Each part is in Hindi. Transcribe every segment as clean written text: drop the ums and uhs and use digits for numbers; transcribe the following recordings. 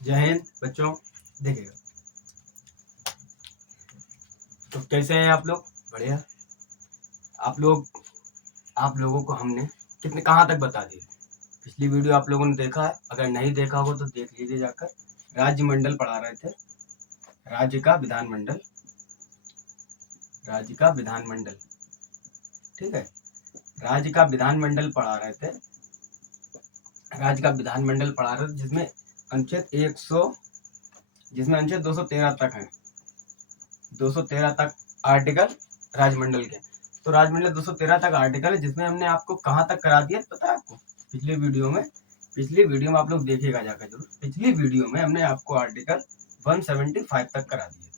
जय हिंद बच्चों। देखिएगा, तो कैसे हैं आप लोग? बढ़िया। आप लोगों को हमने कितने कहाँ तक बता दिए। पिछली वीडियो आप लोगों ने देखा है, अगर नहीं देखा हो तो देख लीजिए जाकर। राज्य मंडल पढ़ा रहे थे, राज्य का विधानमंडल, राज्य का विधानमंडल, ठीक है। राज्य का विधानमंडल पढ़ा रहे थे, राज्य का विधानमंडल पढ़ा रहे थे जिसमें अनुच्छेद 213 तक है, 213 तक आर्टिकल राजमंडल के। तो राजमंडल 213 तक आर्टिकल है, जिसमें हमने आपको कहाँ तक करा दिया पता है आपको? पिछली वीडियो में आप लोग देखिएगा जाकर जरूर। पिछली वीडियो में हमने आपको आर्टिकल 175 तक करा दिए,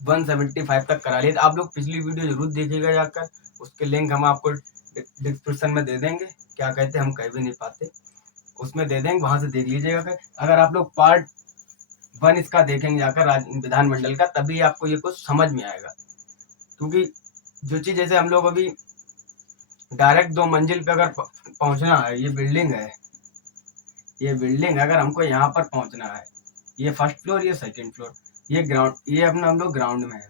175 तक करा लिए। आप लोग पिछली वीडियो जरूर देखिएगा जाकर, उसके लिंक हम आपको डिस्क्रिप्शन में दे देंगे। क्या कहते हैं, हम कह भी नहीं पाते, उसमें दे देंगे, वहां से देख लीजिएगा। अगर आप लोग पार्ट 1 इसका देखेंगे जाकर विधानमंडल का, तभी आपको ये कुछ समझ में आएगा। क्योंकि जो चीज जैसे हम लोग अभी डायरेक्ट 2 मंजिल पे अगर पहुंचना है, ये बिल्डिंग है, ये बिल्डिंग अगर हमको यहाँ पर पहुंचना है, ये फर्स्ट फ्लोर, ये सेकंड फ्लोर, ये ग्राउंड, ये अपना हम लोग ग्राउंड में है।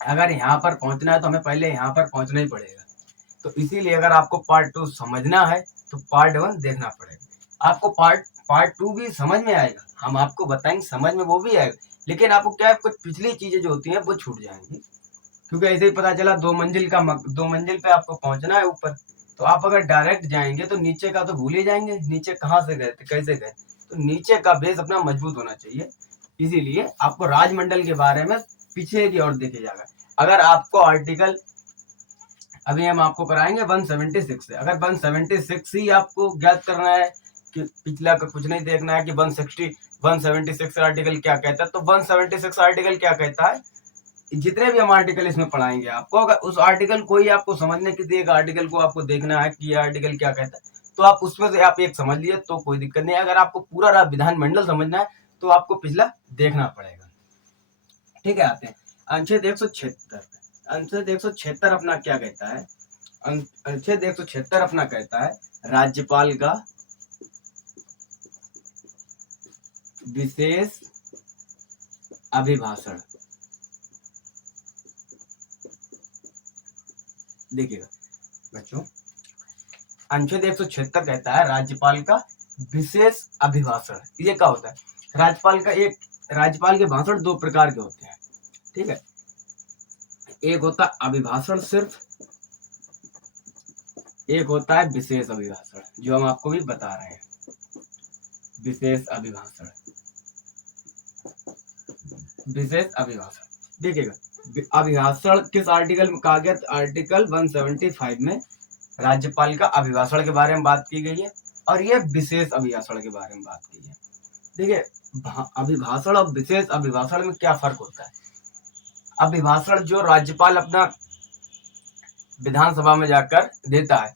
अगर यहाँ पर पहुंचना है तो हमें पहले यहाँ पर पहुंचना ही पड़ेगा। तो इसीलिए अगर आपको पार्ट 2 समझना है तो पार्ट 1 देखना पड़ेगा। आपको पार्ट 2 भी समझ में आएगा, हम आपको बताएंगे, समझ में वो भी आएगा। लेकिन आपको क्या है, कुछ पिछली चीजें जो होती हैं वो छूट जाएंगी। क्योंकि ऐसे ही पता चला 2 मंजिल पे आपको पहुंचना है ऊपर, तो आप अगर डायरेक्ट जाएंगे तो नीचे का तो भूल ही जाएंगे, नीचे कहाँ से गए थे, कैसे गए। तो नीचे का बेस अपना मजबूत होना चाहिए। इसीलिए आपको राजमंडल के बारे में पीछे की ओर देखे जाएगा। अगर आपको आर्टिकल अभी हम आपको कराएंगे 176 से, अगर 176 ही आपको ज्ञात करना है कि पिछला का कुछ नहीं देखना है कि 176 आर्टिकल क्या कहता है, तो 176 आर्टिकल क्या कहता है, जितने भी हम आर्टिकल इसमें पढ़ाएंगे आपको, अगर उस आर्टिकल को ही आपको समझने के लिए आर्टिकल को आपको देखना है कि ये आर्टिकल क्या कहता है, तो आप उसमें से आप एक समझ लिए तो कोई दिक्कत नहीं है। अगर आपको पूरा विधानमंडल समझना है तो आपको पिछला देखना पड़ेगा, ठीक है। आते हैं अनुच्छेद 176। अनुच्छेद 176 अपना क्या कहता है? अनुच्छेद 176 अपना कहता है राज्यपाल का विशेष अभिभाषण। देखिएगा बच्चों, अनुच्छेद 176 कहता है राज्यपाल का विशेष अभिभाषण। ये क्या होता है? राज्यपाल के भाषण 2 प्रकार के होते हैं, ठीक है। एक होता है अभिभाषण सिर्फ, एक होता है विशेष अभिभाषण, जो हम आपको भी बता रहे हैं। विशेष अभिभाषण, विशेष अभिभाषण। देखिएगा अभिभाषण किस आर्टिकल में कहा गया? आर्टिकल 175 में राज्यपाल का अभिभाषण के बारे में बात की गई है, और यह विशेष अभिभाषण के बारे में बात की है। देखिए अभिभाषण और विशेष अभिभाषण में क्या फर्क होता है? अभिभाषण जो राज्यपाल अपना विधानसभा में जाकर देता है,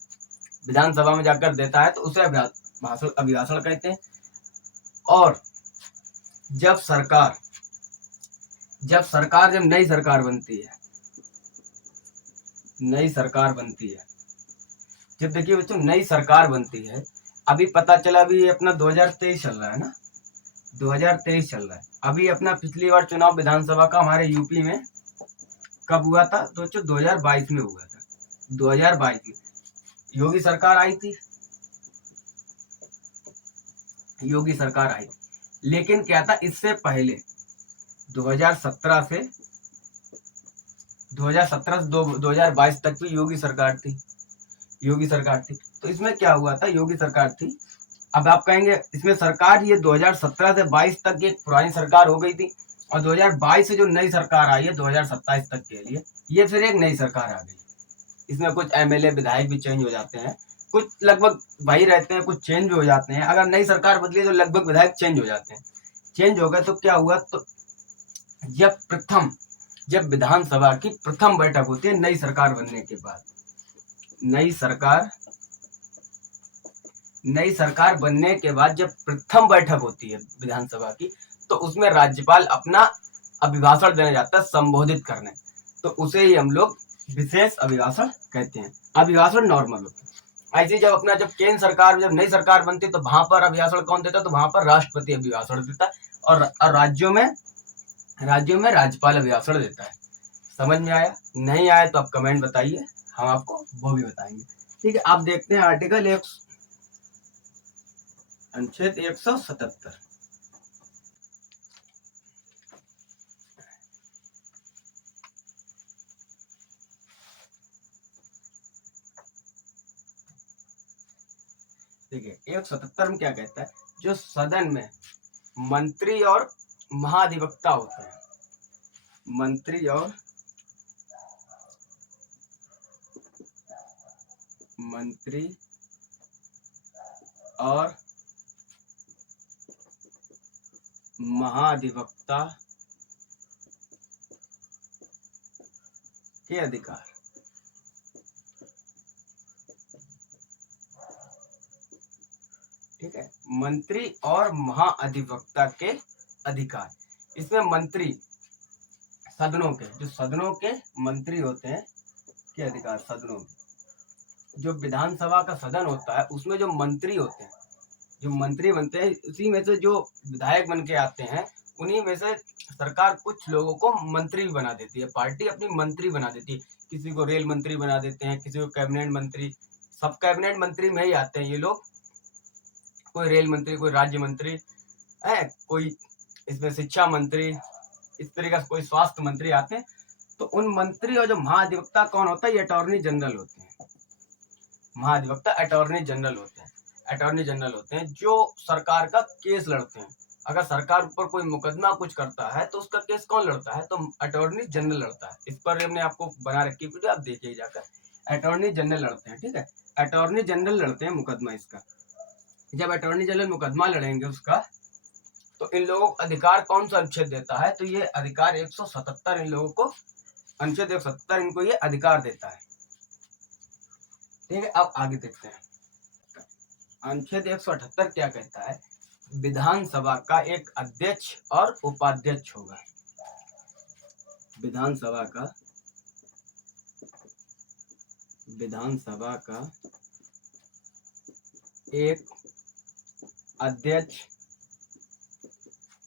विधानसभा में जाकर देता है, तो उसे अभिभाषण कहते हैं। और जब नई सरकार बनती है, नई सरकार बनती है, जब देखिए बच्चों नई सरकार बनती है, अभी पता चला अभी अपना 2023 चल रहा है ना, 2023 चल रहा है। अभी अपना पिछली बार चुनाव विधानसभा का हमारे यूपी में कब हुआ था? तो 2022 में हुआ था। 2022 में योगी सरकार आई थी, योगी सरकार आई। लेकिन क्या था, इससे पहले 2017 से 2022 तक भी योगी सरकार थी, योगी सरकार थी। तो इसमें क्या हुआ था, योगी सरकार थी। अब आप कहेंगे इसमें सरकार ये 2017 से 22 तक एक पुरानी सरकार हो गई थी, और 2022 से जो नई सरकार आई है 2027 तक के लिए, ये फिर एक नई सरकार आ गई। इसमें कुछ एमएलए विधायक भी चेंज हो जाते हैं, कुछ लगभग वही रहते हैं, कुछ चेंज भी हो जाते हैं। अगर नई सरकार बदली तो लगभग विधायक चेंज हो जाते हैं। चेंज हो गए तो क्या हुआ, तो जब विधानसभा की प्रथम बैठक होती है नई सरकार बनने के बाद, नई सरकार बनने के बाद जब प्रथम बैठक होती है विधानसभा की, तो उसमें राज्यपाल अपना अभिभाषण देने जाता है, संबोधित करने। तो उसे ही हम लोग विशेष अभिभाषण कहते हैं। अभिभाषण नॉर्मल होता है, ऐसी जब केंद्र सरकार, जब नई सरकार बनती तो वहां पर अभिभाषण कौन देता, तो वहां पर राष्ट्रपति अभिभाषण देता, और राज्यों में राज्यपाल अभिभाषण देता है। समझ में आया? नहीं आया तो आप कमेंट बताइए, हम आपको वो भी बताएंगे। ठीक है, आप देखते हैं आर्टिकल अनुच्छेद 177। ठीक है, 177 में क्या कहता है, जो सदन में मंत्री और महाधिवक्ता होते हैं, मंत्री और महाधिवक्ता के अधिकार, ठीक है, मंत्री और महाधिवक्ता के अधिकार। इसमें मंत्री सदनों के मंत्री होते हैं के अधिकार, सदनों में जो विधानसभा का सदन होता है उसमें जो मंत्री होते हैं, जो मंत्री बनते हैं, उसी में से जो विधायक बन के आते हैं, उन्हीं में से सरकार कुछ लोगों को मंत्री भी बना देती है, पार्टी अपनी मंत्री बना देती है। किसी को रेल मंत्री बना देते हैं, किसी को कैबिनेट मंत्री, सब कैबिनेट मंत्री में ही आते हैं ये लोग, कोई रेल मंत्री, कोई राज्य मंत्री है, कोई इसमें शिक्षा मंत्री, इस तरीके से कोई स्वास्थ्य मंत्री आते हैं। तो उन मंत्री और जो महाधिवक्ता कौन होता है, ये अटॉर्नी जनरल होते हैं। महाधिवक्ता अटॉर्नी जनरल होते हैं जो सरकार का केस लड़ते हैं। अगर सरकार ऊपर कोई मुकदमा कुछ करता है तो उसका केस कौन लड़ता है, तो अटॉर्नी जनरल लड़ता है। इस पर हमने आपको बना रखी वीडियो, आप देखिए जाकर, अटॉर्नी जनरल लड़ते हैं। ठीक है, अटॉर्नी जनरल लड़ते हैं मुकदमा इसका। जब अटॉर्नी जनरल मुकदमा लड़ेंगे उसका, तो इन लोगों को अधिकार कौन सा अनुच्छेद देता है, तो ये अधिकार 177 इन लोगों को, अनुच्छेद 177 इनको ये अधिकार देता है। ठीक है, अब आगे देखते हैं। अनुच्छेद 178 क्या कहता है, विधानसभा का एक अध्यक्ष और उपाध्यक्ष होगा। विधानसभा का एक अध्यक्ष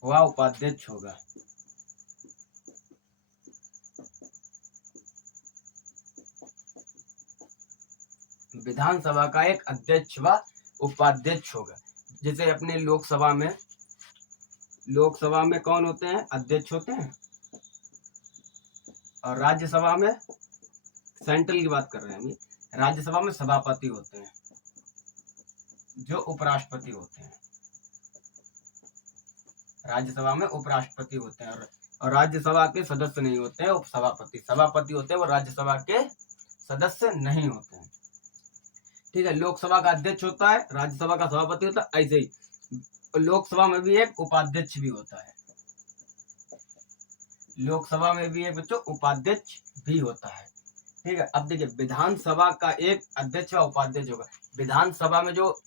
व उपाध्यक्ष होगा। विधानसभा का एक अध्यक्ष व उपाध्यक्ष होगा। जैसे अपने लोकसभा में कौन होते हैं, अध्यक्ष होते हैं, और राज्यसभा में, सेंट्रल की बात कर रहे हैं हम, राज्यसभा में सभापति होते हैं जो उपराष्ट्रपति होते हैं। राज्यसभा में उपराष्ट्रपति होते हैं, और राज्यसभा के सदस्य नहीं होते हैं, सभापति होते हैं, वो राज्यसभा के सदस्य नहीं होते हैं। ठीक है, लोकसभा का अध्यक्ष होता है, राज्यसभा का सभापति होता है, ऐसे ही लोकसभा में भी एक उपाध्यक्ष भी होता है। लोकसभा में भी एक बच्चों उपाध्यक्ष भी होता है। ठीक है, अब देखिए, विधानसभा का एक अध्यक्ष व उपाध्यक्ष होगा। विधानसभा में जो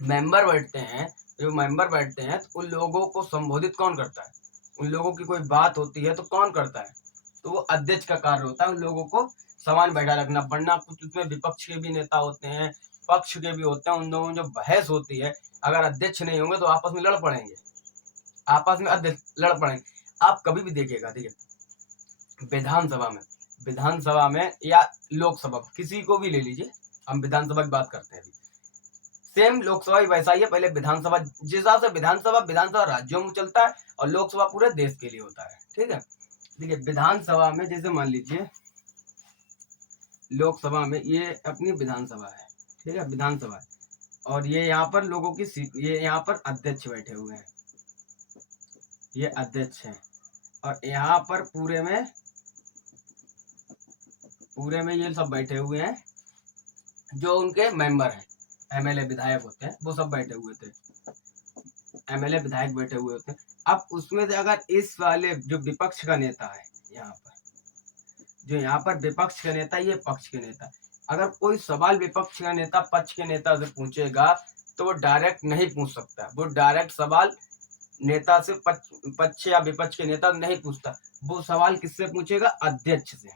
मेंबर बैठते हैं, तो उन लोगों को संबोधित कौन करता है, उन लोगों की कोई बात होती है तो कौन करता है, तो वो अध्यक्ष का कार्य होता है उन लोगों को समान बैठा रखना। वरना कुछ उसमें विपक्ष के भी नेता होते हैं, पक्ष के भी होते हैं, उन लोगों में जो बहस होती है, अगर अध्यक्ष नहीं होंगे तो आपस में लड़ पड़ेंगे, आप कभी भी देखिएगा। ठीक है, विधानसभा में या लोकसभा, किसी को भी ले लीजिए, हम विधानसभा की बात करते हैं अभी, सेम लोकसभा वैसा ही है। पहले विधानसभा, जिस हिसाब से विधानसभा राज्यों में चलता है, और लोकसभा पूरे देश के लिए होता है। ठीक है, देखिए विधानसभा में जैसे मान लीजिए, लोकसभा में ये अपनी विधानसभा है, ठीक है, विधानसभा है, और ये यहाँ पर लोगों की सीट, ये यहाँ पर अध्यक्ष बैठे हुए हैं, ये अध्यक्ष हैं, और यहाँ पर पूरे में ये सब बैठे हुए हैं जो उनके मेंबर हैं, एमएलए विधायक होते हैं, वो सब बैठे हुए थे, एमएलए विधायक बैठे हुए होते हैं। अब उसमें से अगर इस वाले जो विपक्ष का नेता है, यहाँ पर विपक्ष का नेता, ये पक्ष के नेता, अगर कोई सवाल विपक्ष का नेता पक्ष के नेता से पूछेगा तो वो डायरेक्ट नहीं पूछ सकता, वो डायरेक्ट सवाल नेता से पक्ष या विपक्ष के नेता नहीं पूछता, वो सवाल किससे पूछेगा, अध्यक्ष से।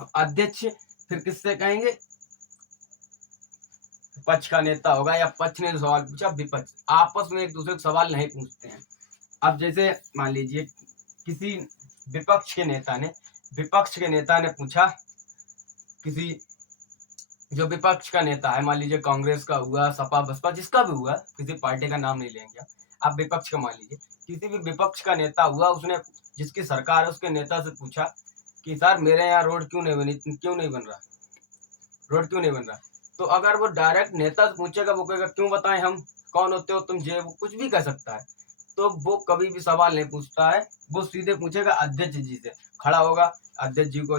अब अध्यक्ष फिर किससे कहेंगे, पक्ष का नेता होगा या पक्ष ने जो सवाल पूछा, विपक्ष आपस में एक दूसरे को सवाल नहीं पूछते हैं। अब जैसे मान लीजिए किसी विपक्ष के नेता ने पूछा, किसी जो विपक्ष का नेता है, मान लीजिए कांग्रेस का हुआ, सपा बसपा जिसका भी हुआ, किसी पार्टी का नाम नहीं लेंगे आप विपक्ष का मान लीजिए, किसी भी विपक्ष का नेता हुआ, उसने जिसकी सरकार है उसके नेता से पूछा कि सर मेरे यहाँ रोड क्यों नहीं बन रहा, रोड क्यों नहीं बन रहा। तो अगर वो डायरेक्ट नेता से पूछेगा, वो कहेगा क्यों बताएं हम, कौन होते हो तुम, वो कुछ भी कह सकता है। तो वो कभी भी सवाल नहीं पूछता है, वो सीधे पूछेगा अध्यक्ष जी से, खड़ा होगा, अध्यक्ष जी को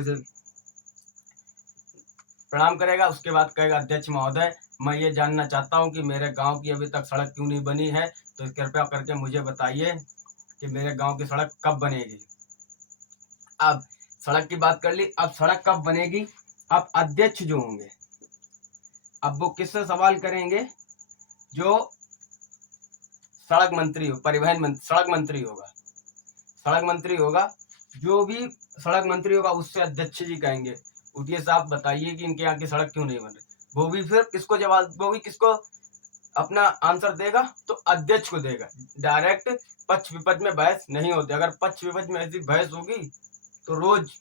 प्रणाम करेगा, उसके बाद कहेगा अध्यक्ष महोदय मैं ये जानना चाहता हूँ कि मेरे गांव की अभी तक सड़क क्यों नहीं बनी है, तो कृपया करके मुझे बताइए कि मेरे गांव की सड़क कब बनेगी। अब सड़क की बात कर ली, अब सड़क कब बनेगी, अब अध्यक्ष जो होंगे, अब वो किससे सवाल करेंगे, जो सड़क मंत्री हो, सड़क मंत्री होगा, जो भी सड़क मंत्री होगा उससे अध्यक्ष जी कहेंगे उठिए साहब बताइए कि इनके यहाँ की सड़क क्यों नहीं बन रही। वो भी फिर किसको जवाब, वो भी किसको अपना आंसर देगा, तो अध्यक्ष को देगा। डायरेक्ट पक्ष विपक्ष में बहस नहीं होती। अगर पक्ष विपक्ष में ऐसी बहस होगी तो रोज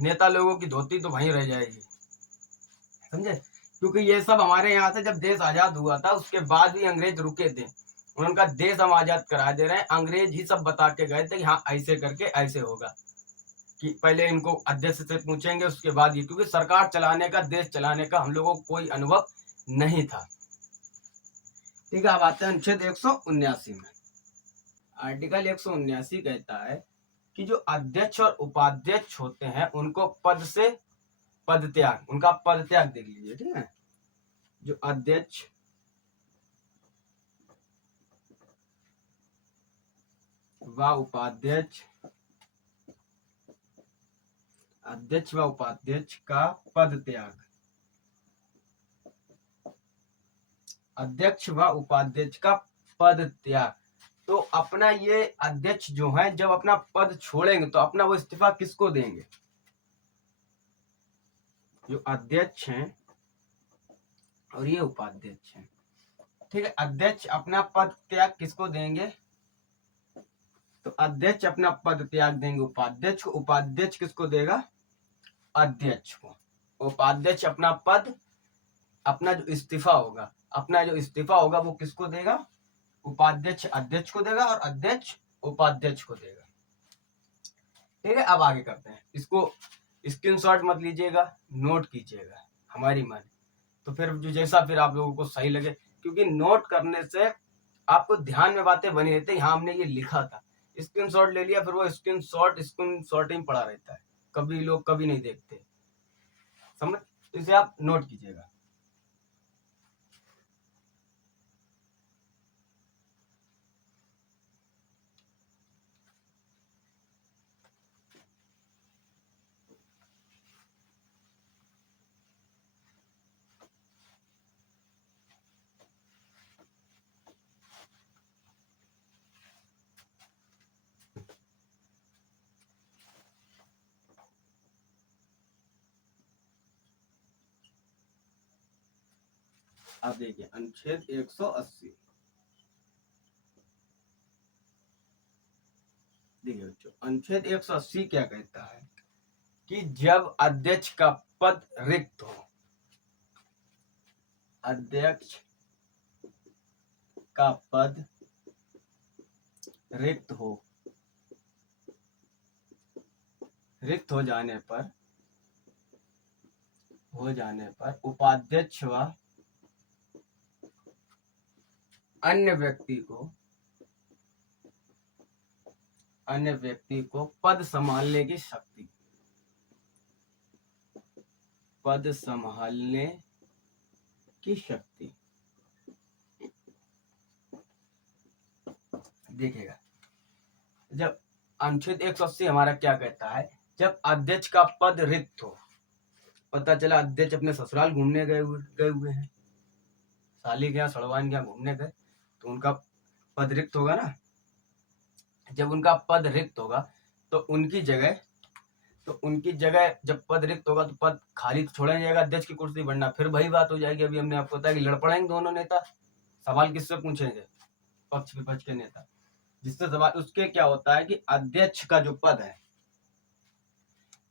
नेता लोगों की धोती तो वहीं रह जाएगी, समझे। क्योंकि ये सब हमारे यहाँ से जब देश आजाद हुआ था उसके बाद भी अंग्रेज रुके थे, उनका देश हम आजाद करा दे रहे हैं। अंग्रेज ही सब बता के गए थे कि हाँ ऐसे करके ऐसे होगा, कि पहले इनको अध्यक्ष से पूछेंगे उसके बाद ये, क्योंकि सरकार चलाने का, देश चलाने का हम लोगों को कोई अनुभव नहीं था। ठीक है, अब आते हैं अनुच्छेद 179 में। आर्टिकल 179 कहता है कि जो अध्यक्ष और उपाध्यक्ष होते हैं उनको पद त्याग, उनका पद त्याग देख लीजिए, ठीक है। जो अध्यक्ष व उपाध्यक्ष, अध्यक्ष व उपाध्यक्ष का पद त्याग, अध्यक्ष व उपाध्यक्ष का पद त्याग। तो अपना ये अध्यक्ष जो है जब अपना पद छोड़ेंगे तो अपना वो इस्तीफा किसको देंगे, जो अध्यक्ष हैं और ये उपाध्यक्ष हैं, ठीक है। अध्यक्ष अपना पद त्याग किसको देंगे, तो अध्यक्ष अपना पद त्याग देंगे उपाध्यक्ष को, उपाध्यक्ष किसको देगा, अध्यक्ष को। उपाध्यक्ष अपना पद, अपना जो इस्तीफा होगा वो किसको देगा, उपाध्यक्ष अध्यक्ष को देगा और अध्यक्ष उपाध्यक्ष को देगा, ठीक है। अब आगे करते हैं, इसको स्क्रीनशॉट मत लीजिएगा, नोट कीजिएगा हमारी माने, तो फिर जो जैसा फिर आप लोगों को सही लगे, क्योंकि नोट करने से आपको ध्यान में बातें बनी रहती है। यहाँ हमने ये लिखा था, स्क्रीनशॉट ले लिया, फिर वो स्क्रीनशॉटिंग पड़ा रहता है, कभी लोग कभी नहीं देखते, समझ, इसे आप नोट कीजिएगा। आप देखिए अनुच्छेद 180, देखिए बच्चों अनुच्छेद 180 क्या कहता है कि जब अध्यक्ष का पद रिक्त हो, अध्यक्ष का पद रिक्त हो जाने पर उपाध्यक्ष व अन्य व्यक्ति को पद संभालने की शक्ति, देखिएगा। जब अनुच्छेद 180 हमारा क्या कहता है, जब अध्यक्ष का पद रिक्त हो, पता चला अध्यक्ष अपने ससुराल घूमने गए हुए हैं, साली के यहाँ सड़वान के यहाँ घूमने गए, तो उनका पद रिक्त होगा ना। जब उनका पद रिक्त होगा तो उनकी जगह तो उनकी जगह जब पद रिक्त होगा तो पद खाली तो छोड़ा नहीं जाएगा अध्यक्ष की कुर्सी, वरना फिर वही बात हो जाएगी। अभी हमने आपको बताया कि लड़ पड़ेंगे दोनों नेता, सवाल किससे पूछेंगे, पक्ष विपक्ष के नेता, जिससे सवाल उसके क्या होता है कि अध्यक्ष का जो पद है,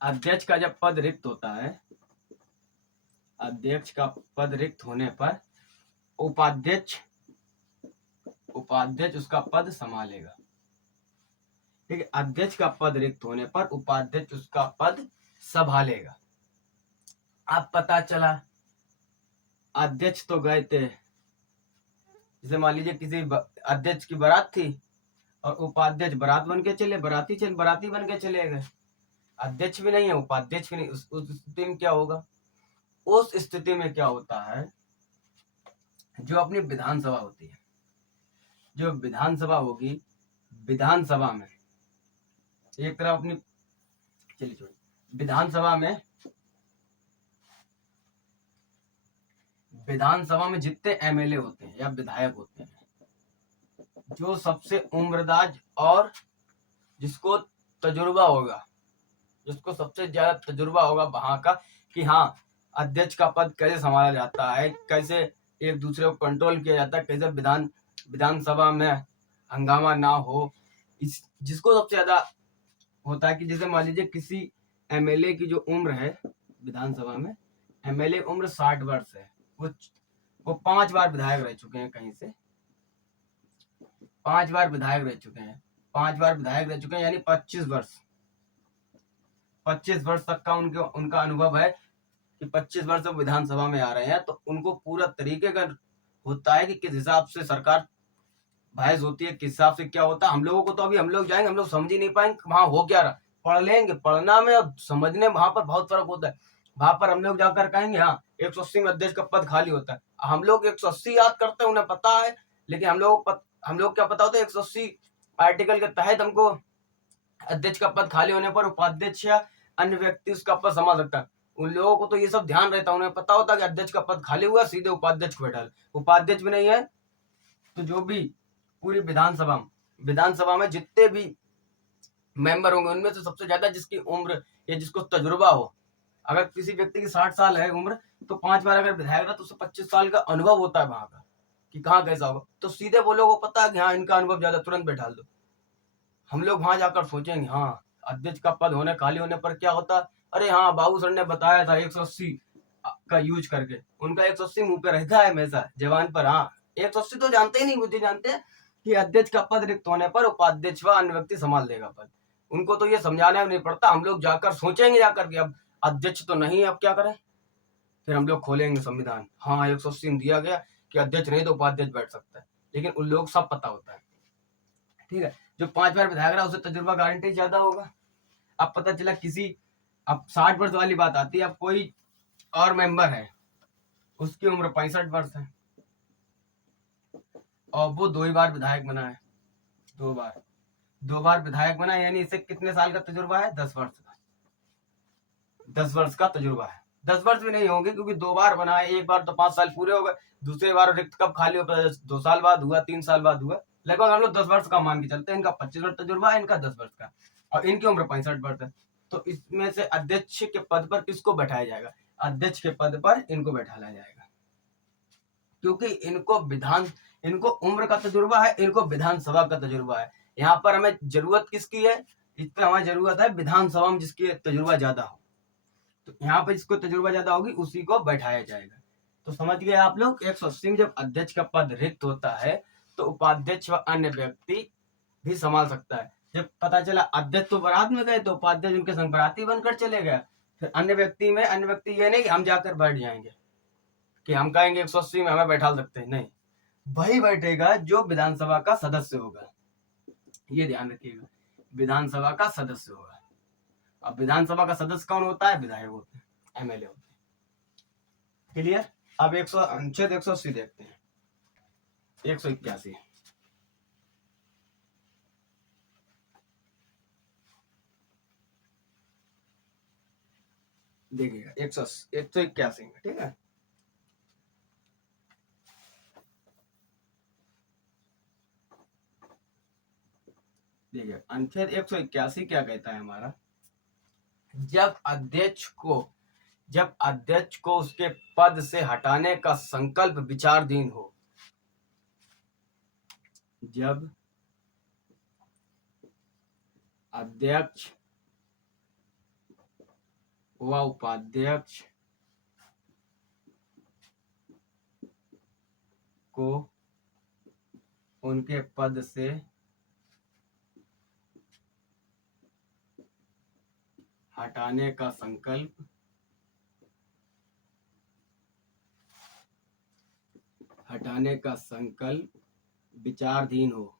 अध्यक्ष का जब पद रिक्त होता है, अध्यक्ष का पद रिक्त होने पर उपाध्यक्ष उसका पद संभालेगा। ठीक है, अध्यक्ष का पद रिक्त होने पर उपाध्यक्ष उसका पद संभालेगा। अब पता चला अध्यक्ष तो गए थे, जैसे मान लीजिए किसी अध्यक्ष की बारात थी और उपाध्यक्ष बारात बन के चले, बराती बन के चले गए, अध्यक्ष भी नहीं है उपाध्यक्ष भी नहीं। उस स्थिति में क्या होगा, उस स्थिति में क्या होता है, जो अपनी विधानसभा होती है, जो विधानसभा होगी, विधानसभा में एक तरफ अपनी, चलिए छोड़िए, विधानसभा में जितने एमएलए होते हैं या विधायक होते हैं, जो सबसे उम्रदाज और जिसको तजुर्बा होगा, जिसको सबसे ज्यादा तजुर्बा होगा वहां का, कि हाँ अध्यक्ष का पद कैसे संभाला जाता है, कैसे एक दूसरे को कंट्रोल किया जाता है, कैसे विधानसभा में हंगामा ना हो, जिसको सबसे ज्यादा होता है कि जैसे मान लीजिए किसी एमएलए की जो उम्र है, विधानसभा में एमएलए उम्र 60 वर्ष है, वो 5 बार विधायक रह चुके हैं, कहीं से 5 बार विधायक रह चुके हैं, 5 बार विधायक रह चुके हैं, यानी 25 वर्ष तक का उनका अनुभव है कि 25 वर्ष जब विधानसभा में आ रहे हैं, तो उनको पूरा तरीके का होता है कि किस हिसाब से सरकार बहस होती है, किस हिसाब से क्या होता है। हम लोगों को तो अभी हम लोग जाएंगे, हम लोग समझ ही नहीं पाएंगे वहां हो क्या रहा, पढ़ लेंगे, पढ़ना में और समझने में वहां पर बहुत फर्क होता है। वहां पर हम लोग जाकर कहेंगे हाँ 180 में अध्यक्ष का पद खाली होता है, हम लोग 180 याद करते हैं, उन्हें पता है, लेकिन हम लोग क्या पता होता है 180 आर्टिकल के तहत हमको अध्यक्ष का पद खाली होने पर उपाध्यक्ष या अन्य व्यक्ति उसका पद संभाल सकता है। उन लोगों को तो ये सब ध्यान रहता है, उन्हें पता होता है कि अध्यक्ष का पद खाली हुआ, सीधे उपाध्यक्ष को बैठा, उपाध्यक्ष भी नहीं है तो जो भी पूरी विधानसभा में जितने भी मेंबर होंगे, उनमें से सबसे ज्यादा जिसकी उम्र या जिसको तजुर्बा हो, अगर किसी व्यक्ति की 60 साल है उम्र, तो 5 बार अगर विधायक रहा तो उसे 25 साल का अनुभव होता है वहां का, कि कहाँ कैसा होगा, तो सीधे वो लोगों को पता है कि हाँ इनका अनुभव ज्यादा, तुरंत बैठा दो। हम लोग वहां जाकर सोचेंगे हाँ अध्यक्ष का पद खाली होने पर क्या होता, अरे हाँ बाबू सर ने बताया था 180 का यूज करके, उनका 180 मुंह पे रहता है हमेशा जवान पर। हाँ 180 तो जानते ही नहीं, बुद्धि जानते हैं कि अध्यक्ष का पद रिक्त होने पर उपाध्यक्ष व अन्य व्यक्ति संभाल देगा पद, उनको तो ये समझाना नहीं पड़ता। हम लोग जाकर सोचेंगे जाकर कि अब अध्यक्ष तो नहीं, अब क्या करें, फिर हम लोग खोलेंगे संविधान, हाँ 180 में दिया गया कि अध्यक्ष नहीं तो उपाध्यक्ष बैठ सकता है, लेकिन उन लोग सब पता होता है। ठीक है, जो 5 बार विधायक रहा उसे तजुर्बा गारंटी ज्यादा होगा। अब पता चला अब 60 वर्ष वाली बात आती है, अब कोई और मेंबर है उसकी उम्र 65 वर्ष है और वो 2 ही बार विधायक बना है, 2 बार विधायक बना है, यानी इसे कितने साल का तजुर्बा है, 10 वर्ष का, 10 वर्ष का तजुर्बा है। 10 वर्ष भी नहीं होंगे क्योंकि 2 बार बना है, एक बार तो 5 साल पूरे हो गए, दूसरे बार रिक्त कब खाली हो, 2 साल बाद हुआ, 3 साल बाद हुआ, लगभग हम लोग 10 वर्ष का मान के चलते हैं। इनका 25 वर्ष तजुर्बा है, इनका 10 वर्ष का, और इनकी उम्र 65 वर्ष है। तो इसमें से अध्यक्ष के पद पर किसको बैठाया जाएगा, अध्यक्ष के पद पर इनको बैठाया जाएगा, क्योंकि इनको उम्र का तजुर्बा है, इनको विधानसभा का तजुर्बा है। यहाँ पर हमें जरूरत किसकी है, इस पर हमारी जरूरत है विधानसभा में जिसकी तजुर्बा ज्यादा हो, तो यहाँ पर जिसको तजुर्बा ज्यादा होगी उसी को बैठाया जाएगा। तो समझ गए आप लोग, 180 में जब अध्यक्ष का पद रिक्त होता है तो उपाध्यक्ष व अन्य व्यक्ति भी संभाल सकता है। जब पता चला अध्यक्ष तो बारात में गए तो उपाध्यक्ष उनके संग बाराती बनकर चले गए, फिर अन्य व्यक्ति ये नहीं कि हम जाकर बैठ जाएंगे, कि हम कहेंगे 180 में हमें बैठा सकते हैं, नहीं, वही बैठेगा जो विधानसभा का सदस्य होगा, ये ध्यान रखिएगा, विधानसभा का सदस्य होगा। अब विधानसभा का सदस्य कौन होता है, विधायक होते हैं, एमएलए होते हैं। क्लियर। अब 180 देखते हैं, 181 देखिएगा, 181 में, ठीक है, देखिए अनुच्छेद 181 क्या कहता है हमारा, जब अध्यक्ष को उसके पद से हटाने का संकल्प विचाराधीन हो। जब अध्यक्ष व उपाध्यक्ष को उनके पद से हटाने का संकल्प विचाराधीन हो।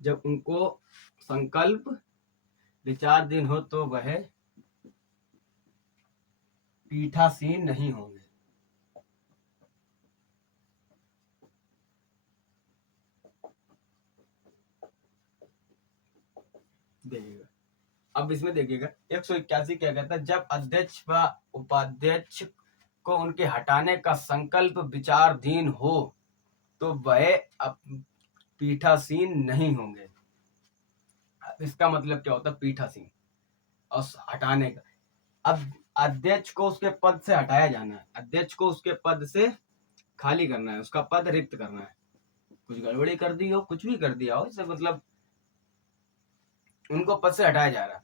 जब उनको संकल्प विचाराधीन हो तो वह पीठासीन नहीं होंगे। देखिएगा, अब इसमें देखिएगा 181 क्या कहता है, जब अध्यक्ष व उपाध्यक्ष को उनके हटाने का संकल्प विचाराधीन हो तो वह पीठासीन नहीं होंगे। इसका मतलब क्या होता है पीठासीन और हटाने का। अब अध्यक्ष को उसके पद से हटाया जाना है, अध्यक्ष को उसके पद से खाली करना है, उसका पद रिक्त करना है। कुछ गड़बड़ी कर दी हो, कुछ भी कर दिया हो, इससे मतलब उनको पद से हटाया जा रहा है।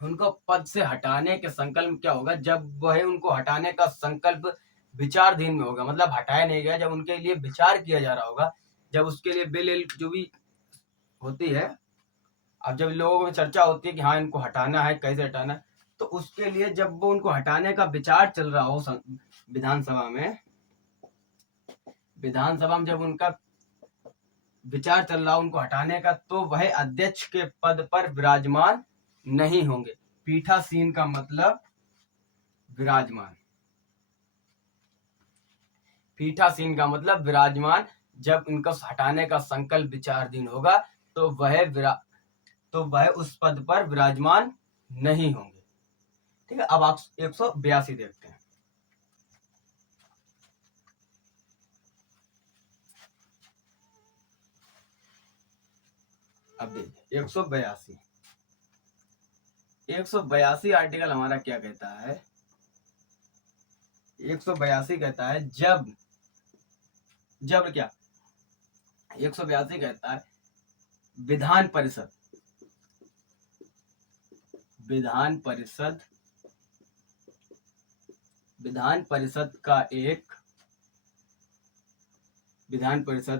उनको पद से हटाने के संकल्प क्या होगा, जब वह उनको हटाने का संकल्प विचाराधीन में होगा, मतलब हटाया नहीं गया, जब उनके लिए विचार किया जा रहा होगा, जब उसके लिए बिल जो भी होती है, अब जब लोगों में चर्चा होती है कि हाँ इनको हटाना है, कैसे हटाना है, तो उसके लिए जब वो उनको हटाने का विचार चल रहा हो विधानसभा में जब उनका विचार चल रहा हो उनको हटाने का, तो वह अध्यक्ष के पद पर विराजमान नहीं होंगे। पीठासीन का मतलब विराजमान, पीठासीन का मतलब विराजमान। जब इनको हटाने का संकल्प विचाराधीन होगा तो वह उस पद पर विराजमान नहीं होंगे। ठीक है, अब आप 182 देखते हैं। अब देखिए 182 आर्टिकल हमारा क्या कहता है, 182 कहता है जब क्या 182 कहता है विधान परिषद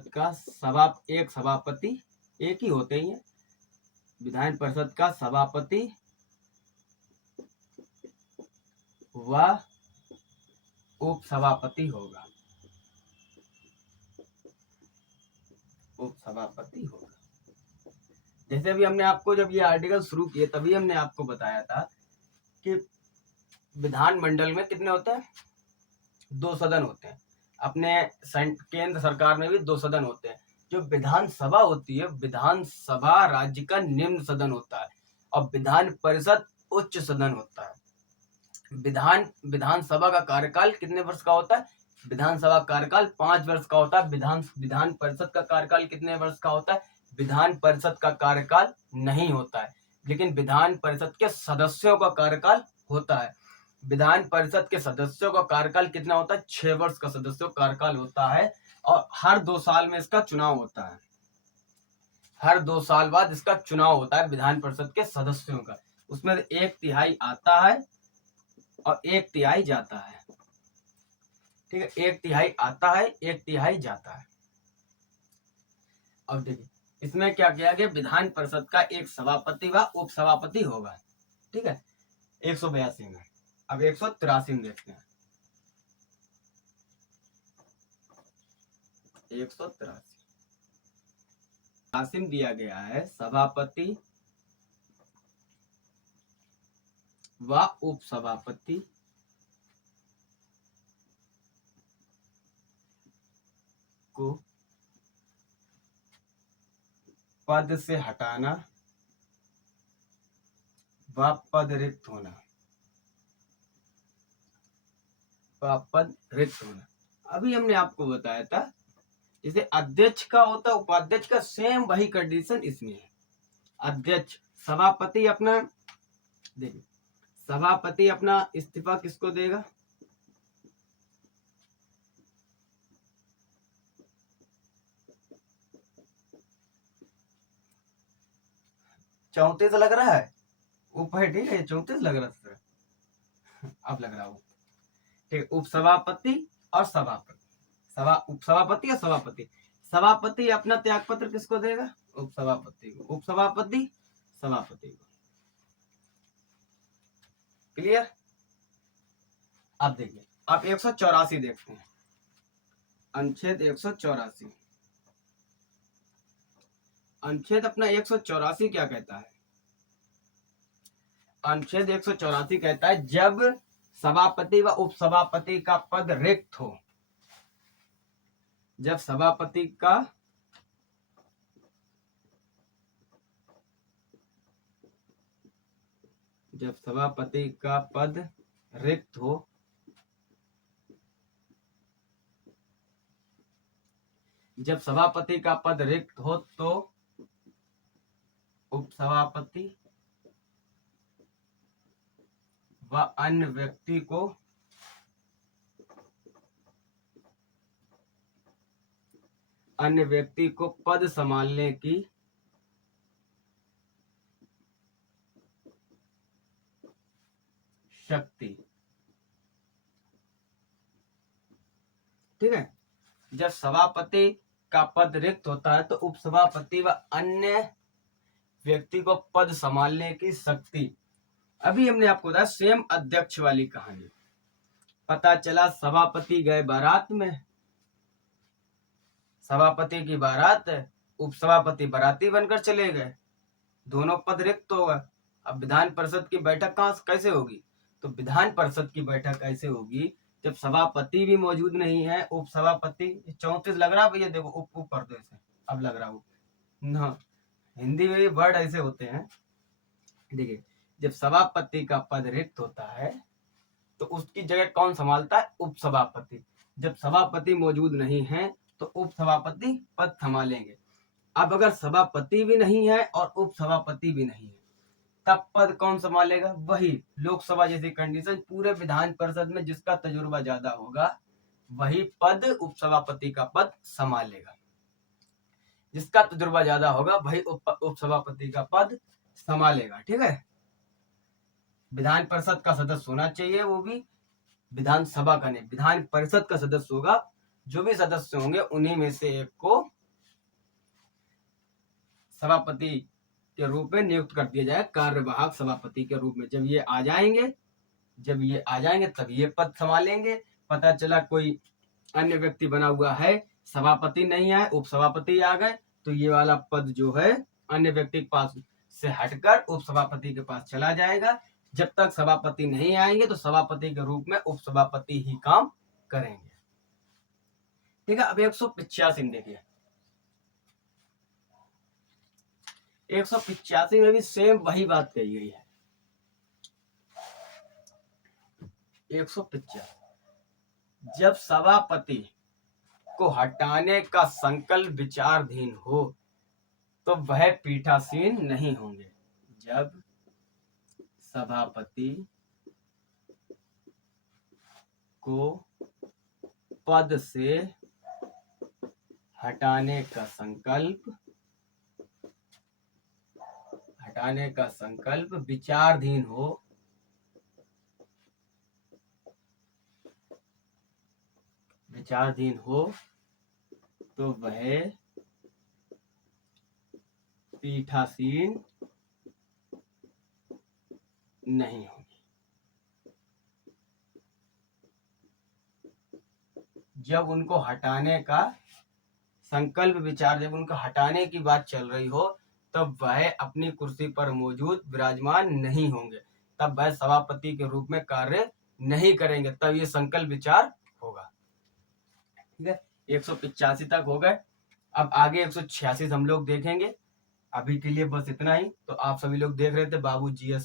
का एक सभापति, एक ही होते ही है, विधान परिषद का सभापति व उपसभापति होगा। जैसे अभी हमने आपको जब ये आर्टिकल शुरू किए तभी हमने आपको बताया था कि विधानमंडल में कितने होते हैं, 2 सदन होते हैं। अपने केंद्र सरकार में भी 2 सदन होते हैं। जो विधानसभा होती है, विधानसभा राज्य का निम्न सदन होता है और विधान परिषद उच्च सदन होता है। विधानसभा का कार्यकाल कितने वर्ष का होता है, विधानसभा कार्यकाल 5 वर्ष का होता है। विधान परिषद का कार्यकाल कितने वर्ष का होता है, विधान परिषद का कार्यकाल नहीं होता है, लेकिन विधान परिषद के सदस्यों का कार्यकाल होता है। विधान परिषद के सदस्यों का कार्यकाल कितना होता है, 6 वर्ष का सदस्यों का कार्यकाल होता है और हर 2 साल में इसका चुनाव होता है। हर 2 साल बाद इसका चुनाव होता है विधान परिषद के सदस्यों का। उसमें 1/3 आता है और 1/3 जाता है। ठीक है, 1/3 आता है, 1/3 जाता है। अब देखिए इसमें क्या किया गया, विधान परिषद का एक सभापति व उपसभापति होगा। ठीक है, 182 में। अब 183 में देखते हैं। 183 दिया गया है सभापति व उपसभापति को पद से हटाना व पद रिक्त होना। अभी हमने आपको बताया था जैसे अध्यक्ष का होता है, उपाध्यक्ष का सेम वही कंडीशन इसमें है। अध्यक्ष, सभापति अपना, देखिए सभापति अपना इस्तीफा किसको देगा? चौंतीस लग रहा है, उप है, ठीक है, 34 लग रहा है, अब लग रहा है ठीक है। उपसभापति और सभापति, उपसभापति और सभापति। सभापति अपना त्याग पत्र किसको देगा? उपसभापति को। उपसभापति सभापति को। क्लियर? अब देखिए, अब 184 देखते हैं, अनुच्छेद 184। अनुच्छेद अपना 184 क्या कहता है? अनुच्छेद 184 कहता है जब सभापति व उपसभापति का पद रिक्त हो, जब सभापति का पद रिक्त हो, जब सभापति का पद रिक्त हो तो उपसभापति व अन्य व्यक्ति को पद संभालने की शक्ति। ठीक है, जब सभापति का पद रिक्त होता है तो उपसभापति व अन्य व्यक्ति को पद संभालने की शक्ति। अभी हमने आपको बताया सेम अध्यक्ष वाली कहानी। पता चला सभापति गए बारात में, सभापति की बारात, उपसभापति बाराती बनकर चले गए, दोनों पद रिक्त हो गए। अब विधान परिषद की बैठक कैसे होगी? तो विधान परिषद की बैठक ऐसे होगी जब सभापति भी मौजूद नहीं है, उपसभापति, 34 लग रहा है भैया, देखो उप कर दो इसे, अब लग रहा हो, हिंदी में भी वर्ड ऐसे होते हैं। देखिए, जब सभापति का पद रिक्त होता है तो उसकी जगह कौन संभालता है? उपसभापति। जब सभापति मौजूद नहीं है तो उपसभापति पद संभालेंगे। अब अगर सभापति भी नहीं है और उपसभापति भी नहीं है, तब पद कौन संभालेगा? वही लोकसभा जैसी कंडीशन, पूरे विधान परिषद में जिसका तजुर्बा ज्यादा होगा वही पद उपसभापति का पद संभालेगा। जिसका तजुर्बा ज्यादा होगा वही उपसभापति का पद संभालेगा। ठीक है, विधान परिषद का सदस्य होना चाहिए, वो भी विधानसभा का नहीं, विधान परिषद का सदस्य होगा। जो भी सदस्य होंगे उन्हीं में से एक को सभापति के रूप में नियुक्त कर दिया जाए, कार्यवाहक सभापति के रूप में। जब ये आ जाएंगे तब ये पद संभालेंगे। पता चला कोई अन्य व्यक्ति बना हुआ है, सभापति नहीं है, उपसभापति आ गए, तो ये वाला पद जो है अन्य व्यक्ति के पास से हटकर उपसभापति के पास चला जाएगा। जब तक सभापति नहीं आएंगे तो सभापति के रूप में उपसभापति ही काम करेंगे। ठीक है, अब 185 में देखिए, 185 में भी सेम वही बात कही गई है। 185, जब सभापति को हटाने का संकल्प विचाराधीन हो तो वह पीठासीन नहीं होंगे। जब सभापति को पद से हटाने का संकल्प विचाराधीन हो तो वह पीठासीन नहीं होंगे। जब उनको हटाने का संकल्प विचार, जब उनको हटाने की बात चल रही हो तब वह अपनी कुर्सी पर मौजूद विराजमान नहीं होंगे, तब वह सभापति के रूप में कार्य नहीं करेंगे, तब ये संकल्प विचार होगा। ठीक है, 185 तक हो गए। अब आगे 186 हम लोग देखेंगे। अभी के लिए बस इतना ही। तो आप सभी लोग देख रहे थे बाबू GS